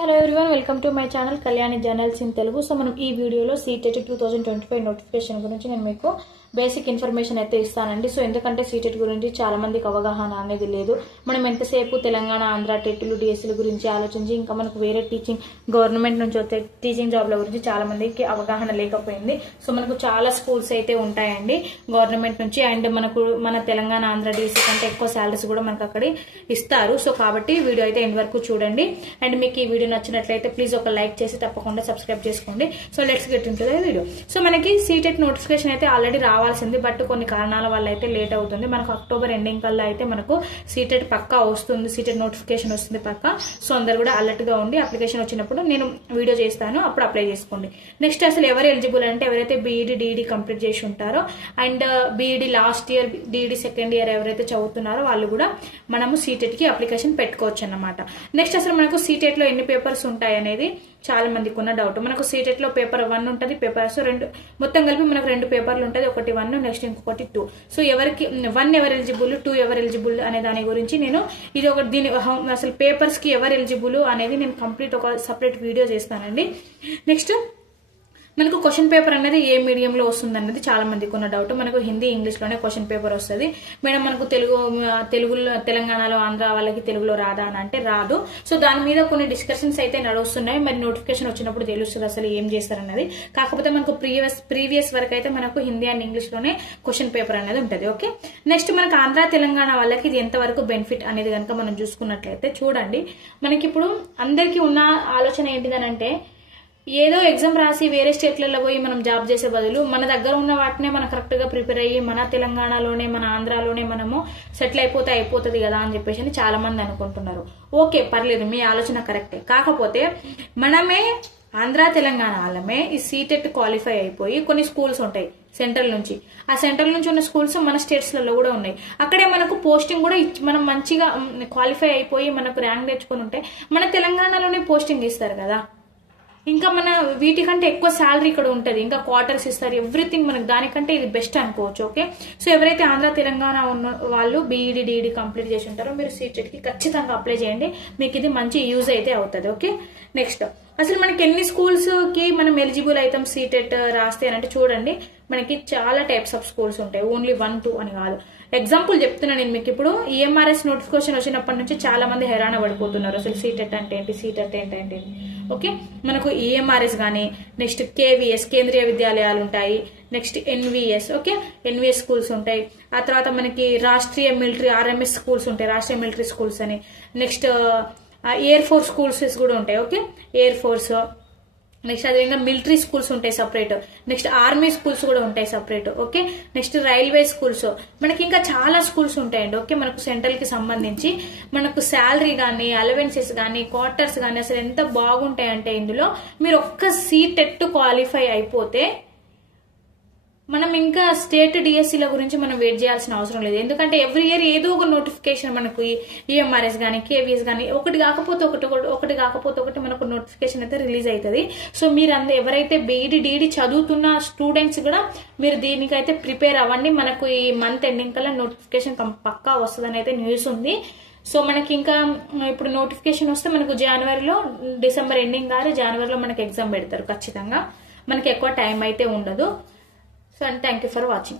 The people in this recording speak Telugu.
Hello everyone, welcome to my channel Kalyani Journals in Telugu. So మనం ఈ వీడియోలో CTET 2025 నోటిఫికేషన్ గురించి నేను మీకు బేసిక్ ఇన్ఫర్మేషన్ అయితే ఇస్తానండి. సో ఎందుకంటే CTET గురించి చాలా మందికి అవగాహన అనేది లేదు. మనం ఎంతసేపు తెలంగాణ ఆంధ్ర టెట్లు డిఎస్సీల గురించి ఆలోచించి ఇంకా మనకు వేరే టీచింగ్ గవర్నమెంట్ నుంచి వచ్చే టీచింగ్ జాబ్ల గురించి చాలా మందికి అవగాహన లేకపోయింది. సో మనకు చాలా స్కూల్స్ అయితే ఉంటాయండి గవర్నమెంట్ నుంచి, అండ్ మన తెలంగాణ ఆంధ్ర డిఎస్సీ కంటే ఎక్కువ సాలరీస్ కూడా మనకు అక్కడ ఇస్తారు. సో కాబట్టి వీడియో అయితే ఎండ్ వరకు చూడండి. అండ్ మీకు ఈ వీడియో నచ్చినట్లయితే ప్లీజ్ ఒక లైక్ చేసి తప్పకుండా సబ్స్క్రైబ్ చేసుకోండి. So let's get into the video. So మనకి CTET నోటిఫికేషన్ అయితే ఆల్రెడీ రావాల్సింది, బట్ కొన్ని కారణాల వల్ల అయితే లేట్ అవుతుంది. మనకు అక్టోబర్ ఎండింగ్ కల్లా అయితే మనకు CTET పక్కా వస్తుంది, CTET నోటిఫికేషన్ వస్తుంది పక్కా. సో అందరు కూడా అలర్ట్ గా ఉండి అప్లికేషన్ వచ్చినప్పుడు నేను వీడియో చేస్తాను, అప్పుడు అప్లై చేసుకోండి. నెక్స్ట్ అసలు ఎవరు ఎలిజిబుల్ అంటే ఎవరైతే BEd DED కంప్లీట్ చేసి ఉంటారో and BEd last year DED second year ఎవరైతే చదువుతున్నారో వాళ్ళు కూడా మనము CTET కి అప్లికేషన్ పెట్టుకోవచ్చు అన్నమాట. నెక్స్ట్ అసలు మనకు CTET లో ఎన్ని పేపర్స్ ఉంటాయి అనేది చాలా మందికి ఉన్న డౌట్. మనకు CTET లో పేపర్ 1 ఉంటుంది, పేపర్స్ 2 మొత్తం కలిపి మనకు 2 పేపర్లు ఉంటుంది. ఒకటి 1 నెక్స్ట్ ఇంకొకటి 2. సో ఎవరికి 1 ఎవరు ఎలిజిబుల్ 2 ఎవరు ఎలిజిబుల్ అనే దాని గురించి నేను ఇది ఒక దీని అసలు పేపర్స్ కి ఎవరు ఎలిజిబుల్ అనేది నేను కంప్లీట్ ఒక సపరేట్ వీడియో చేస్తానండి. నెక్స్ట్ మనకు క్వశ్చన్ పేపర్ అనేది ఏ మీడియంలో వస్తుంది అనేది చాలా మందికి ఉన్న డౌట్. మనకు హిందీ ఇంగ్లీష్ లోనే క్వశ్చన్ పేపర్ వస్తుంది మేడం, మనకు తెలుగులో తెలంగాణలో ఆంధ్ర వాళ్ళకి తెలుగులో రాదా అని అంటే రాదు. సో దాని మీద కొన్ని డిస్కషన్స్ అయితే నడుస్తున్నాయి. మరి నోటిఫికేషన్ వచ్చినప్పుడు తెలుస్తుంది అసలు ఏం చేస్తారన్నది. కాకపోతే మనకు ప్రీవియస్ వరకు అయితే మనకు హిందీ అండ్ ఇంగ్లీష్ లోనే క్వశ్చన్ పేపర్ అనేది ఉంటుంది. ఓకే, నెక్స్ట్ మనకు ఆంధ్ర తెలంగాణ వాళ్ళకి ఇది ఎంతవరకు బెనిఫిట్ అనేది కనుక మనం చూసుకున్నట్లయితే చూడండి, మనకి ఇప్పుడు అందరికీ ఉన్న ఆలోచన ఏంటిదనంటే ఏదో ఎగ్జామ్ రాసి వేరే స్టేట్లలో పోయి మనం జాబ్ చేసే బదులు మన దగ్గర ఉన్న వాటినే మనం కరెక్ట్ గా ప్రిపేర్ అయ్యి మన తెలంగాణలోనే మన ఆంధ్రాలోనే మనము సెటిల్ అయిపోతుంది కదా అని చెప్పేసి చాలా మంది అనుకుంటున్నారు. ఓకే పర్లేదు, మీ ఆలోచన కరెక్టే. కాకపోతే మనమే ఆంధ్ర తెలంగాణ వాళ్ళమే ఈ CTET క్వాలిఫై అయిపోయి కొన్ని స్కూల్స్ ఉంటాయి సెంట్రల్ నుంచి, ఆ సెంట్రల్ నుంచి ఉన్న స్కూల్స్ మన స్టేట్స్ లలో కూడా ఉన్నాయి. అక్కడే మనకు పోస్టింగ్ కూడా మనం మంచిగా క్వాలిఫై అయిపోయి మనకు ర్యాంక్ తెచ్చుకొని ఉంటే మన తెలంగాణలోనే పోస్టింగ్ ఇస్తారు కదా. ఇంకా మన వీటికంటే ఎక్కువ శాలరీ ఇక్కడ ఉంటుంది, ఇంకా క్వార్టర్స్ ఇస్తారు, ఎవ్రీథింగ్ మనకు దానికంటే ఇది బెస్ట్ అనుకోవచ్చు. ఓకే, సో ఎవరైతే ఆంధ్ర తెలంగాణ ఉన్న వాళ్ళు BEd DED కంప్లీట్ చేసి ఉంటారో మీరు CTET కి ఖచ్చితంగా అప్లై చేయండి, మీకు ఇది మంచి యూజ్ అయితే అవుతుంది. ఓకే, నెక్స్ట్ అసలు మనకి ఎన్ని స్కూల్స్ కి మనం ఎలిజిబుల్ అవుతాం CTET రాస్తే అని అంటే చూడండి, మనకి చాలా టైప్స్ ఆఫ్ స్కూల్స్ ఉంటాయి, ఓన్లీ 1, 2 అని కాదు. ఎగ్జాంపుల్ చెప్తున్నాను నేను మీకు. ఇప్పుడు EMRS నోటిఫికేషన్ వచ్చినప్పటి నుంచి చాలా మంది హైరాణ పడిపోతున్నారు అసలు CTET అంటే ఏంటి, CTET ఏంటంటే. ఓకే, మనకు EMRS గానీ నెక్స్ట్ KVS కేంద్రీయ విద్యాలయాలు ఉంటాయి, next NVS okay NVS schools ఉంటాయి. ఆ తర్వాత మనకి రాష్ట్రీయ మిలిటరీ RMS స్కూల్స్ ఉంటాయి, రాష్ట్రీయ మిలిటరీ స్కూల్స్ అని. నెక్స్ట్ ఎయిర్ ఫోర్స్ స్కూల్స్ కూడా ఉంటాయి. Okay, air force. నెక్స్ట్ అదేవిధంగా మిలిటరీ స్కూల్స్ ఉంటాయి సపరేట్. నెక్స్ట్ ఆర్మీ స్కూల్స్ కూడా ఉంటాయి separate. Okay, next railway schools, మనకి ఇంకా చాలా స్కూల్స్ ఉంటాయండి. ఓకే, మనకు సెంట్రల్ కి సంబంధించి మనకు శాలరీ గానీ అలవెన్సెస్ గానీ క్వార్టర్స్ గానీ అసలు ఎంత బాగుంటాయంటే ఇందులో మీరు ఒక్క CTET క్వాలిఫై అయిపోతే మనం ఇంకా స్టేట్ డిఎస్సీల గురించి మనం వెయిట్ చేయాల్సిన అవసరం లేదు. ఎందుకంటే ఎవ్రీ ఇయర్ ఏదో ఒక నోటిఫికేషన్ మనకు EMRS గానీ KVS గానీ ఒకటి కాకపోతే ఒకటి మనకు నోటిఫికేషన్ అయితే రిలీజ్ అవుతుంది. సో మీరు ఎవరైతే BEd DED చదువుతున్న స్టూడెంట్స్ కూడా మీరు దీనికైతే ప్రిపేర్ అవ్వండి. మనకు ఈ మంత్ ఎండింగ్ కల్లా నోటిఫికేషన్ పక్కా వస్తుందని అయితే న్యూస్ ఉంది. సో మనకి ఇంకా ఇప్పుడు నోటిఫికేషన్ వస్తే మనకు డిసెంబర్ ఎండింగ్ కానీ జనవరిలో మనకి ఎగ్జామ్ పెడతారు ఖచ్చితంగా. మనకి ఎక్కువ టైం అయితే ఉండదు. So and thank you for watching.